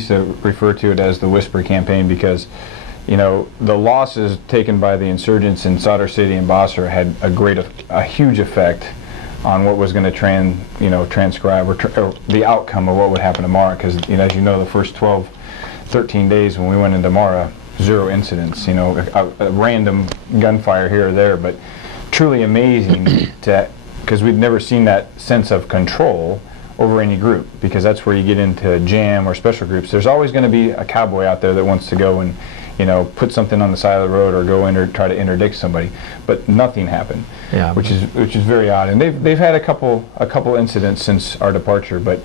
used to refer to it as the whisper campaign because, you know, the losses taken by the insurgents in Sadr City and Basra had a huge effect on what was going to transcribe or the outcome of what would happen tomorrow. Because, you know, as you know, the first 12, 13 days when we went into Mara, 0 incidents. You know, a random gunfire here or there, but truly amazing because we'd never seen that sense of control over any group, because that's where you get into jam or special groups. There's always going to be a cowboy out there that wants to go and, you know, put something on the side of the road or go in or try to interdict somebody, but nothing happened. Yeah. Which is very odd. And they've had a couple incidents since our departure, but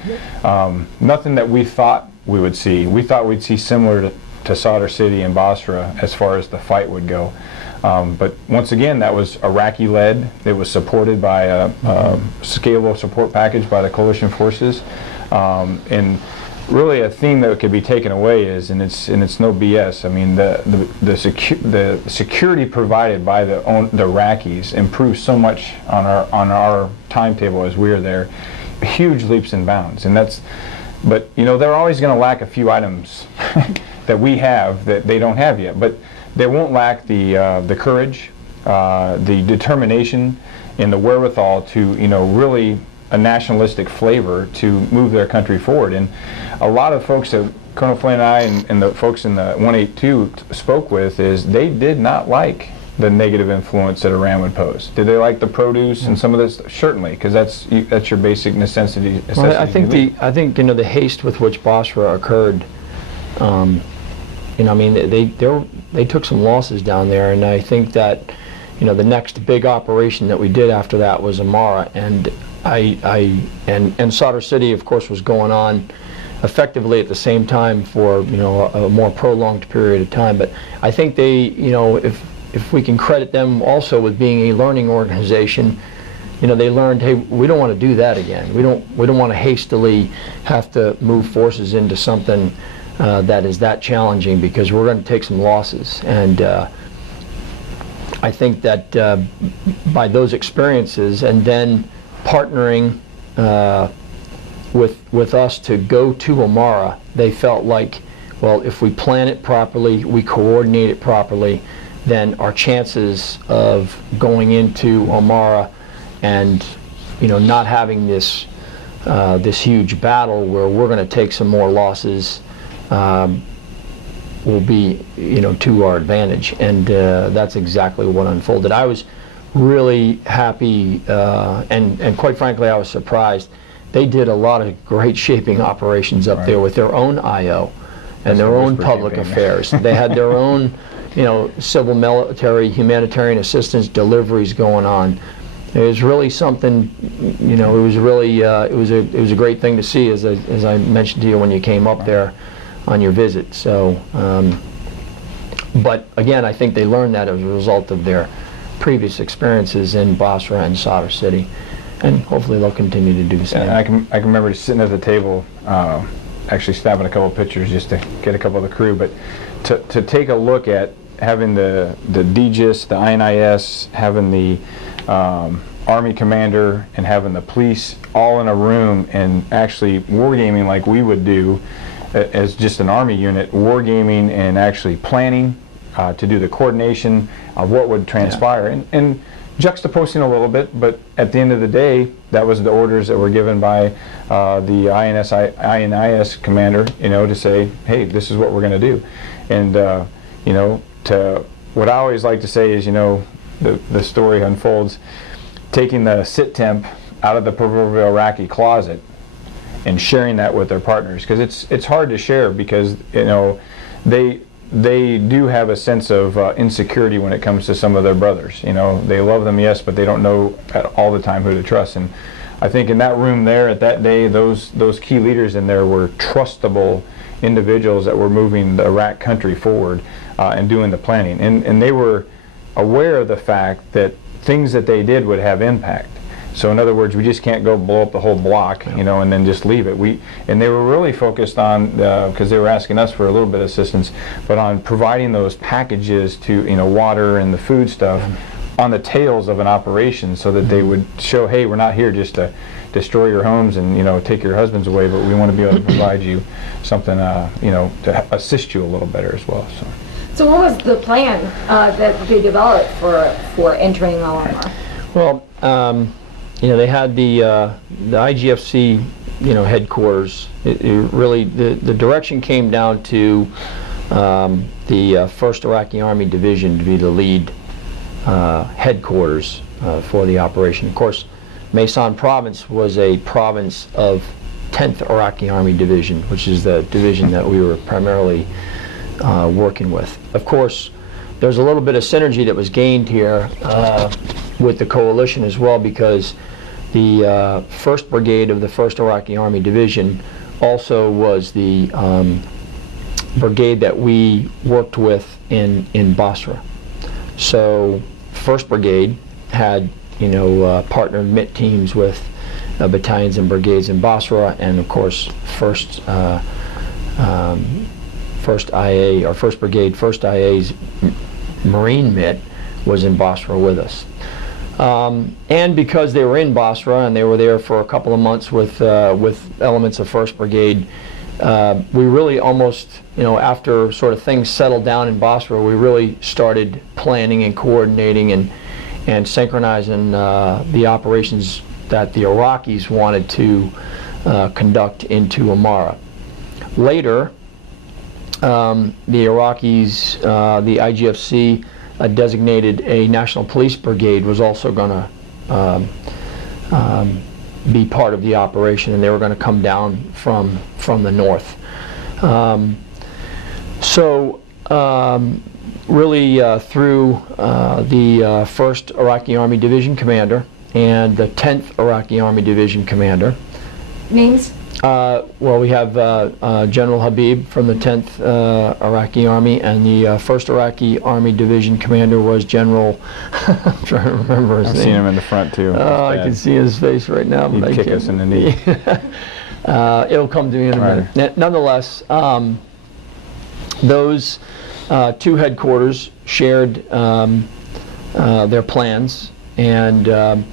nothing that we thought we would see. We thought we'd see similar to Sadr City and Basra as far as the fight would go. But once again, that was Iraqi-led. It was supported by a scalable support package by the Coalition Forces. And really a theme that could be taken away is, and it's no BS, I mean, the security provided by the Iraqis improved so much on our timetable as we were there. Huge leaps and bounds. But you know, they're always going to lack a few items that we have that they don't have yet. But they won't lack the courage, the determination, and the wherewithal to, you know, really a nationalistic flavor to move their country forward. And a lot of folks that Colonel Flynn and I and the folks in the 182 spoke with is they did not like the negative influence that Iran would pose. Did they like the produce and some of this? Certainly, because that's your basic necessity. Well, I think you know, the haste with which Basra occurred. You know, I mean, they took some losses down there, and I think that, you know, the next big operation that we did after that was Amara, and and Sadr City, of course, was going on effectively at the same time for, you know, a more prolonged period of time. But I think they, you know, if we can credit them also with being a learning organization, you know, they learned, hey, we don't want to do that again. We don't want to hastily have to move forces into something that is that challenging, because we're going to take some losses. And I think that by those experiences, and then partnering with us to go to Amara, they felt like, well, if we plan it properly, we coordinate it properly, then our chances of going into Amara and, you know, not having this huge battle where we're going to take some more losses will be, you know, to our advantage. And that's exactly what unfolded. I was really happy, and quite frankly, I was surprised. They did a lot of great shaping operations up there with their own I.O. and their own public affairs. They had their own, you know, civil, military, humanitarian assistance deliveries going on. It was really something, you know, it was really, it was a great thing to see, as I mentioned to you when you came up there on your visit. So, but again, I think they learned that as a result of their previous experiences in Basra and Sadr City, and hopefully they'll continue to do the same. I can remember just sitting at the table, actually snapping a couple of pictures just to get a couple of the crew, but to take a look at having the DGIS, the INIS, having the Army commander, and having the police all in a room and actually wargaming like we would do as just an Army unit, wargaming and actually planning to do the coordination of what would transpire, and juxtaposing a little bit, but at the end of the day, that was the orders that were given by the INIS commander, you know, to say, hey, this is what we're going to do. And you know, what I always like to say is, you know, the story unfolds taking the sit temp out of the proverbial Iraqi closet and sharing that with their partners, because it's hard to share, because, you know, they do have a sense of insecurity when it comes to some of their brothers. You know, they love them, yes, but they don't know all the time who to trust. And I think in that room there at that day, those key leaders in there were trustable individuals that were moving the Iraq country forward and doing the planning. And they were aware of the fact that things that they did would have impact. So in other words, we just can't go blow up the whole block, you know, and then just leave it. And they were really focused on, because they were asking us for a little bit of assistance, but on providing those packages to, you know, water and the food stuff on the tails of an operation, so that they would show, hey, we're not here just to destroy your homes and, you know, take your husbands away, but we want to be able to provide you something, you know, to assist you a little better as well. So what was the plan that they developed for entering Al-Amar? Well, you know, they had the IGFC, you know, headquarters. It really, the direction came down to the 1st Iraqi Army Division to be the lead headquarters for the operation. Of course, Maysan Province was a province of 10th Iraqi Army Division, which is the division that we were primarily working with. Of course, there's a little bit of synergy that was gained here with the coalition as well, because the 1st Brigade of the 1st Iraqi Army Division also was the brigade that we worked with in Basra. So 1st Brigade had, you know, partnered MIT teams with battalions and brigades in Basra, and of course 1st IA, or 1st Brigade, 1st IA's Marine MIT was in Basra with us. And because they were in Basra and they were there for a couple of months with elements of 1st Brigade, we really almost, you know, after sort of things settled down in Basra, we really started planning and coordinating and synchronizing the operations that the Iraqis wanted to conduct into Amara. Later, the Iraqis, the IGFC, designated a National Police Brigade was also going to be part of the operation, and they were going to come down from the north. Really through the 1st Iraqi Army Division Commander and the 10th Iraqi Army Division Commander. Names? Well, we have General Habib from the 10th Iraqi Army, and the 1st Iraqi Army Division Commander was General, I'm trying to remember his name. I've seen him in the front too. Oh, I can see his face right now. He'd kick us in the knee. It'll come to me in a minute. Right. Nonetheless, those two headquarters shared their plans, and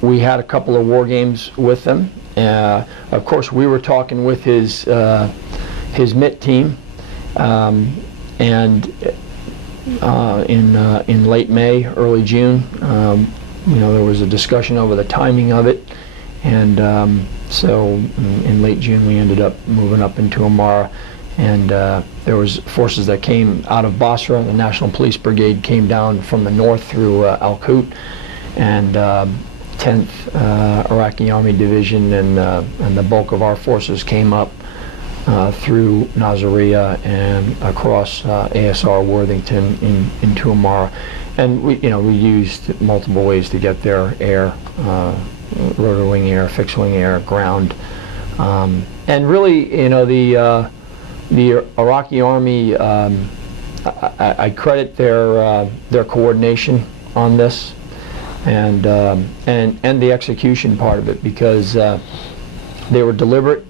we had a couple of war games with them. Of course, we were talking with his MIT team, and in late May, early June, you know, there was a discussion over the timing of it, and so in late June we ended up moving up into Amara, and there was forces that came out of Basra. The National Police Brigade came down from the north through Al-Qut, and 10th Iraqi Army Division and the bulk of our forces came up through Nasiriyah and across ASR Worthington into Amara, and we used multiple ways to get there: air, rotor wing air, fixed wing air, ground, and really, you know, the Iraqi Army. I credit their coordination on this. And the execution part of it, because they were deliberate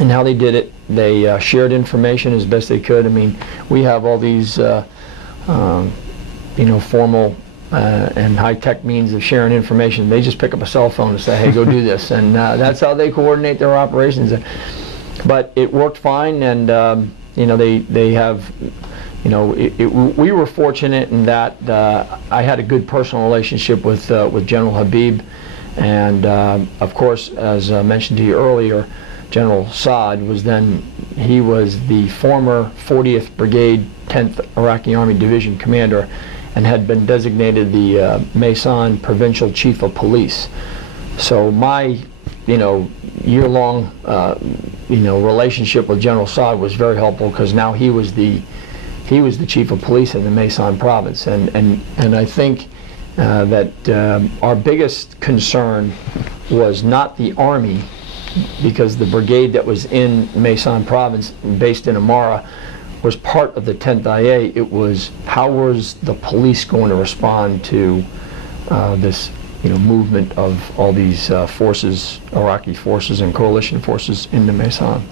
in how they did it. They shared information as best they could. I mean, we have all these, you know, formal and high-tech means of sharing information. They just pick up a cell phone and say, "Hey, go do this," and that's how they coordinate their operations. But it worked fine, and you know, they have. You know, we were fortunate in that I had a good personal relationship with General Habib, and of course, as mentioned to you earlier, General Saad was he was the former 40th Brigade, 10th Iraqi Army Division Commander, and had been designated the Maysan Provincial Chief of Police. So my, you know, year-long, you know, relationship with General Saad was very helpful, because now he was the chief of police in the Maysan province, and I think that our biggest concern was not the army, because the brigade that was in Maysan province, based in Amara, was part of the 10th IA. It was, how was the police going to respond to this, you know, movement of all these forces, Iraqi forces and coalition forces into Maysan?